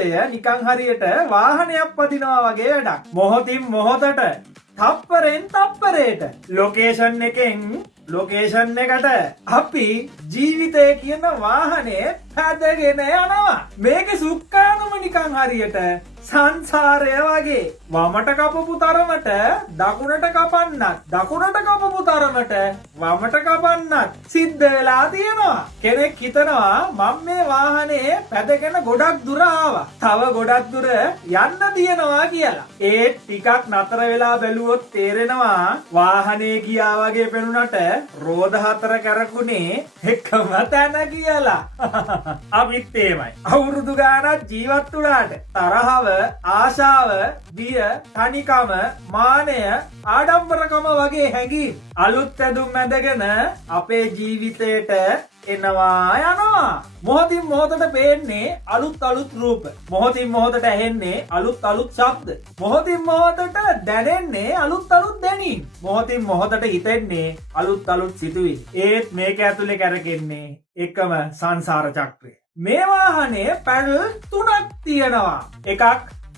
ජීවිතය නිකන් හරියට වාහනයක් පදිනවා වගේ වැඩක්. මොහොතින් මොහොතට තප්පරෙන් තප්පරයට ලොකේෂන් එකෙන් ලොකේෂන් එකට අපි ජීවිතය කියන වාහනේ පැදගෙන යනවා. මේකේ සුක්කානුම නිකන් හරියට සංසාරය වගේ වමට කපපු තරමට දකුණට කපන්නත් දකුණට කපපු තරමට වමට කපන්නත් සිද්ධ වෙලා තියෙනවා. කෙනෙක් හිතනවා මම මේ වාහනේ පැදගෙන ගොඩක් දුර ආවා. තව ගොඩක් දුර යන්න තියෙනවා කියලා. ඒ ටිකක් නතර වෙලා බැලුවොත් තේරෙනවා වාහනේ ගියා වගේ පෙනුනට රෝද හතර කරකුනේ එකම තැන කියලා. අපිත් එහෙමයි. අවුරුදු ගානක් ජීවත් වුණාට තරහව ආශාව, දිය, තනිකම, මානය, ආඩම්බරකම වගේ හැඟීම් අලුත් ඇඳුම් ඇඳගෙන අපේ ජීවිතේට එනවා යනවා. මොහොතින් මොහොතට පේන්නේ අලුත් අලුත් රූප. මොහොතින් මොහොතට ඇහෙන්නේ අලුත් අලුත් ශබ්ද. මොහොතින් මොහොතට දැනෙන්නේ අලුත් අලුත් දැනීම්. මොහොතින් මොහොතට හිතෙන්නේ අලුත් අලුත් සිතුවිලි. ඒත් මේක ඇතුලේ කරකෙන්නේ එකම සංසාර චක්‍රය. මේ වාහනේ පැඩල් 3ක් තියෙනවා. එකක්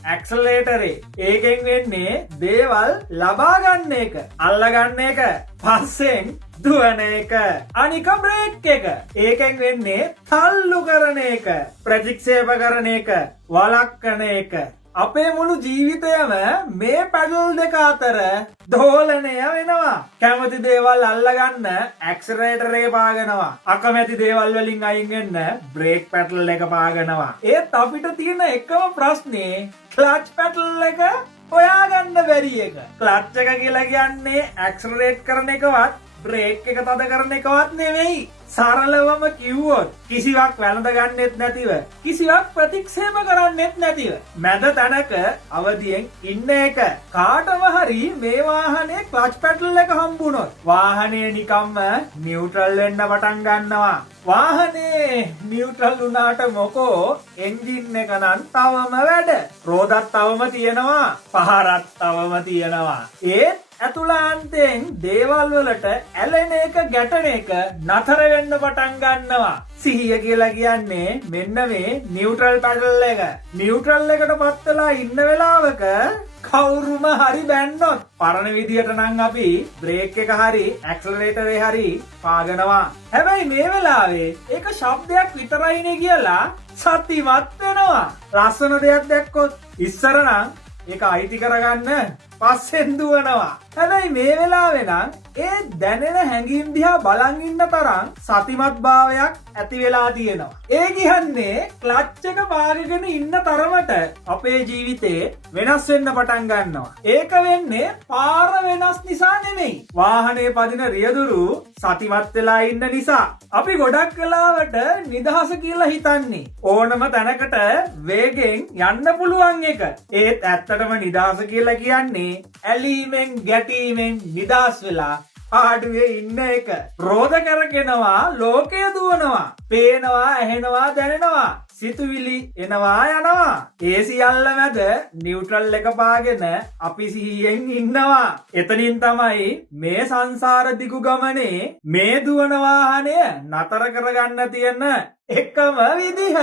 ඇක්සලේටරේ. ඒකෙන් වෙන්නේ දේවල් ලබා ගන්න එක, අල්ල ගන්න එක, පස්සෙන් දුවන එක. අනික බ්‍රේක් එක. ඒකෙන් වෙන්නේ තල්ලු කරන එක, ප්‍රතික්ෂේප කරන එක, වළක්වන එක. අපේ මුළු ජීවිතයම මේ පැඩල් දෙක අතර දෝලනය වෙනවා. කැමති දේවල් අල්ලගන්න ඇක්සලරේටර් එක පාගනවා. අකමැති දේවල් වලින් අයින් වෙන්න බ්‍රේක් පැඩල් එක පාගනවා. ඒත් අපිට තියෙන එකම ප්‍රශ්නේ ක්ලච් පැඩල් එක හොයාගන්න බැරි එක. ක්ලච් එක කියලා කියන්නේ ඇක්සලරේට් කරන එකවත් බ්‍රේක් එක තද කරන එකවත් නෙවෙයි. සරලවම කිව්වොත් කිසිවක් වැළඳ ගන්නෙත් නැතිව කිසිවක් ප්‍රතික්ෂේප කරන්නෙත් නැතිව මැද තැනක අවදියෙන් ඉන්න එක. කාටව හරි මේ වාහනේ ක්ලච් පැඩල් එක හම්බුනොත් වාහනේ නිකම්ම නියුට්‍රල් වෙන්න පටන් ගන්නවා. වාහනේ නියුට්‍රල් වුණාට මොකෝ එන්ජින් එක නම් තවම වැඩ. රෝදත් තවම තියෙනවා, පහරත් තවම තියෙනවා. ඒත් ඇතුළාන්තයෙන් දේවල් වලට ඇලෙන එක ගැටෙන එක නතර වෙන්න පටන් ගන්නවා. සිහිය කියලා කියන්නේ මෙන්න මේ නියුට්‍රල් පැඩල් එක. නියුට්‍රල් එකට පත් වෙලා ඉන්න වෙලාවක කවුරුම හරි බැන්නොත් පරණ විදියට නම් අපි බ්‍රේක් එක හරි ඇක්සලරේටරේ හරි පාගනවා. හැබැයි මේ වෙලාවේ ඒක ශබ්දයක් විතරයිනේ කියලා සතිමත් වෙනවා. ලස්සන දෙයක් දැක්කොත් ඉස්සර නම් ඒක අයිති කරගන්න පස්සෙන් දුවනවා. හැබැයි මේ වෙලාවේ නම් ඒ දැනෙන හැඟීම් දිහා බලන් ඉන්න තරම් සතිමත් භාවයක් ඇති වෙලා තියෙනවා. ඒ කියන්නේ ක්ලච් එක පාගගෙන ඉන්න තරමට අපේ ජීවිතේ වෙනස් වෙන්න පටන් ගන්නවා. ඒක වෙන්නේ පාර වෙනස් නිසා නෙමෙයි. වාහනේ පදින රියදුරු සතිමත් වෙලා ඉන්න නිසා. අපි ගොඩක් වෙලාවට නිදහස කියලා හිතන්නේ ඕනම තැනකට වේගෙන් යන්න පුළුවන් එක. ඒත් ඇත්තටම නිදහස කියලා කියන්නේ ඇලීමෙන් ගැටීමෙන් නිදහස් වෙලා පාඩුවේ ඉන්න එක. රෝද කරගෙනවා, ලෝකය දුවනවා, පේනවා, ඇහෙනවා, දැනෙනවා, සිතුවිලි එනවා යනවා. ඒ සියල්ල මැද නියුට්‍රල් එක පාගෙන අපි සිහියෙන් ඉන්නවා. එතනින් තමයි මේ සංසාර දිගු ගමනේ මේ දුවන වාහනය නතර කරගන්න තියෙන එකම විදිහ.